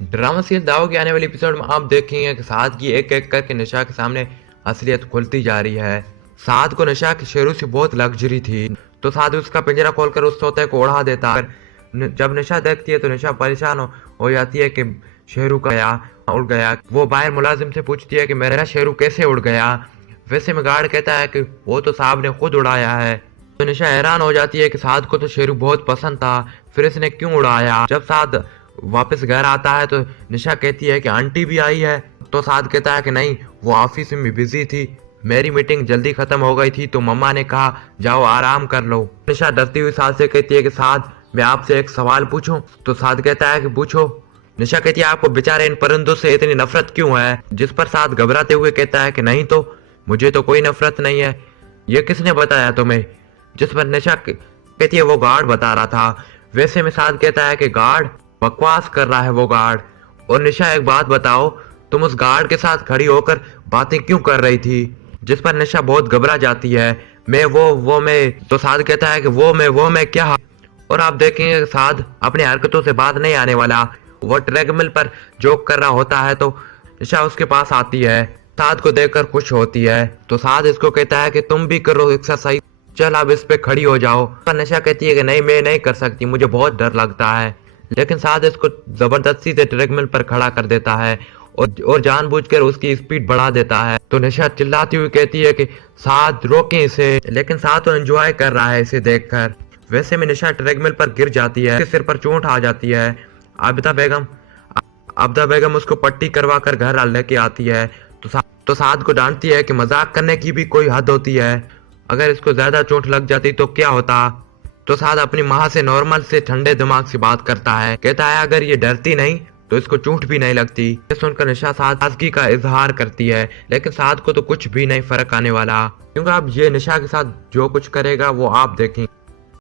Drama serial दाव की आने वाली एपिसोड में आप देखेंगे कि साद की एक एक करके निशा के सामने असलियत खुलती जा रही है। साद को निशा की शेरू से बहुत लग्जरी थी, तो साद उसका पिंजरा खोलकर उस तोते को उड़ा देता है। जब निशा देखती है तो निशा परेशान हो जाती है कि शेरू का गया उड़ गया। वो बाहर मुलाजिम से पूछती है कि मेरा शेरू कैसे उड़ गया। वैसे में गार्ड कहता है कि वो तो साहब ने खुद उड़ाया है। तो निशा हैरान हो जाती है कि साद को तो शेरू बहुत पसंद था, फिर इसने क्यों उड़ाया। जब साद वापस घर आता है तो निशा कहती है कि आंटी भी आई है। तो साद कहता है कि नहीं, वो ऑफिस में बिजी थी, मेरी मीटिंग जल्दी खत्म हो गई थी तो मम्मा ने कहा जाओ आराम कर लो। निशा डरती हुई साद से कहती है कि साद मैं आपसे एक सवाल पूछूं। तो साद कहता है कि पूछो। निशा कहती है आपको बेचारे इन परिंदों से इतनी नफरत क्यों है। जिस पर साद घबराते हुए कहता है कि नहीं तो मुझे तो कोई नफरत नहीं है, ये किसने बताया तुम्हें। जिस पर निशा कहती है वो गार्ड बता रहा था। वैसे में साद कहता है कि गार्ड बकवास कर रहा है वो गार्ड। और निशा एक बात बताओ, तुम उस गार्ड के साथ खड़ी होकर बातें क्यों कर रही थी। जिस पर निशा बहुत घबरा जाती है। मैं वो मैं। तो साद कहता है कि वो मैं क्या। और आप देखेंगे साद अपनी हरकतों से बात नहीं आने वाला। वो ट्रेडमिल पर जोक कर रहा होता है तो निशा उसके पास आती है, साद को देखकर खुश होती है। तो साद इसको कहता है कि तुम भी करो एक्सरसाइज, चल अब इस पे खड़ी हो जाओ। पर निशा कहती है कि नहीं मैं नहीं कर सकती, मुझे बहुत डर लगता है। लेकिन साद इसको जबरदस्ती से ट्रेडमिल पर खड़ा कर देता है और जानबूझकर उसकी स्पीड बढ़ा देता है। तो निशा चिल्लाती हुई कहती है कि साद रोकें इसे। लेकिन साद तो एंजॉय कर रहा है इसे देखकर। वैसे में निशा ट्रेडमिल पर गिर जाती है, उसके सिर पर चोट आ जाती है। आबिदा बेगम आबिदा बेगम उसको पट्टी करवा कर घर लेके आती है। तो साद को डांटती है कि मजाक करने की भी कोई हद होती है, अगर इसको ज्यादा चोट लग जाती तो क्या होता। तो साद अपनी माँ से नॉर्मल से ठंडे दिमाग से बात करता है, कहता है अगर ये डरती नहीं तो इसको चोट भी नहीं लगती। ये सुनकर निशा ताजगी का इजहार करती है, लेकिन साद को तो कुछ भी नहीं फर्क आने वाला, क्योंकि अब ये निशा के साथ जो कुछ करेगा वो आप देखें।